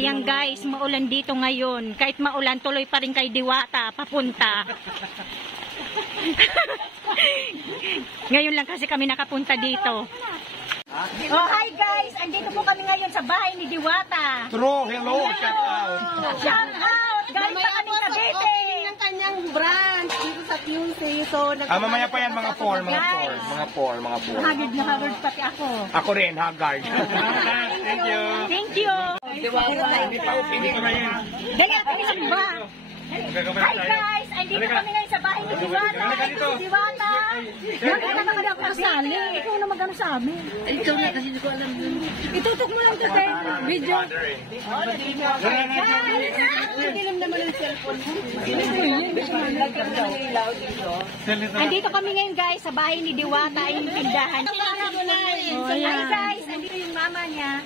Ayan guys, maulan dito ngayon. Kahit maulan, tuloy pa rin kay Diwata, papunta. Ngayon lang kasi kami nakapunta dito. Oh, hi guys! Andito po kami ngayon sa bahay ni Diwata. True, hello, shout out. Shout out! Galing pa kami sa Cavite. Ng kanyang branch dito sa QC. So, Mamaya pa yan, mga 4. Hagard na hagard pati ako. Ako rin, Haggard. Thank you. Thank you. Dali ako isang ba? Hi guys! Andito kami ngayon sa bahay ni Diwata. Diwata! Magkano ka na ako kasali? Ikaw na magkano sa amin. ikaw na kasi hindi ko alam. Itutok mo lang ito, video. Dilim naman ang cellphone mo. Andito kami ngayon guys sa bahay ni Diwata. Yung tindahan. Hi guys! Andito yung mama niya.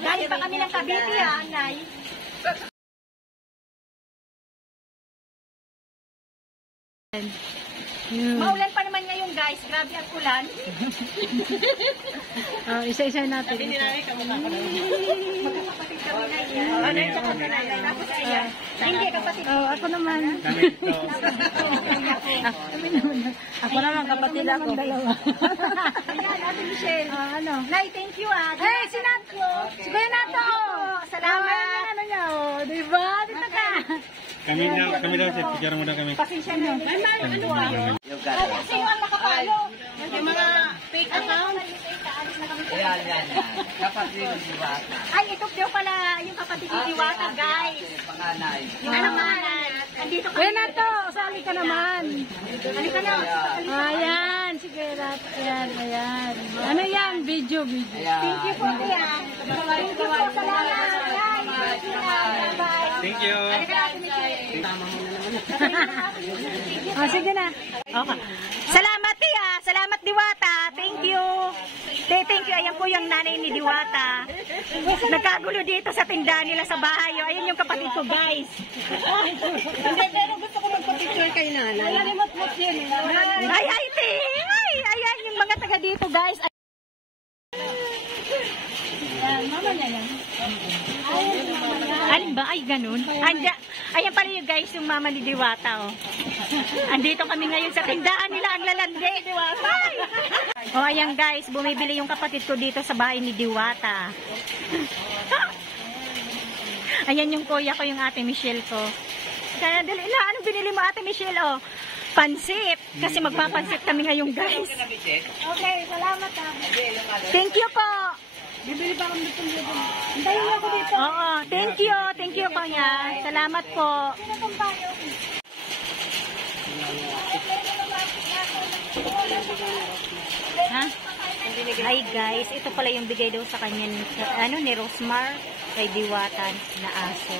Galing pa kami ng Cavite ha, Nay. Maulan pa naman ngayon guys. Grabe ang ulan. Isa-isa natin. Magkakapatid kami na yan. Tapos ayan. Hindi, kapatid. Ako naman. Ako naman, kapatid ako. Dalawa. Ayan, Ate Michelle. Ano? Nay, thank you ah. Hey, si Nato! Si Kuya Nato! Salamat. Ano niya, oh. Diba? Dito ka. Kami daw, picture mo daw kami. Pasensya na. Sino ang nakapalo? Yung mga fake account. Yan. Kapatid ng Diwata. Ay, ito daw pala yung kapatid ni Diwata, guys. Panganay. Yung pangalan. Andito kami. Kuya Nato, sali ka naman. Halika na. Ayan, si Kuya Nato. Ayan. Ano yan? Video. Thank you po, kuya. Thank you po. Salamat. Guys. Bye. Thank you. Halika natin, Michelle. Sige na. Okay. Salamat, Tia. Salamat, Diwata. Thank you. Thank you. Ayan po yung nanay ni Diwata. Nagkagulo dito sa tindahan nila sa bahay. Ayan yung kapatid ko, guys. Hindi, pero gusto ko magpa-picture kay nanay. Nalimot-mot yun. Ay, ayan yung mga taga dito, guys. Mama niya yan. Alin ba? Ay, ganun. Ayan pala yung guys, yung mama ni Diwata, oh. Andito kami ngayon sa tindahan nila, ang lalandi. Ay! Oh, ayan guys, bumibili yung kapatid ko dito sa bahay ni Diwata. Ayan yung kuya ko, yung ate Michelle ko. Kaya dali na, anong binili mo ate Michelle, oh? Pansit. Kasi magpapansit kami ngayon, guys. Okay, salamat ha. Thank you po. Bibili pa kami dito. Hintayin niyo ako dito. Oo, thank you. Thank you, kuya. Salamat po. Ha? Hi guys, ito pala yung bigay daw sa kanya ni Rosmar kay Diwata na aso.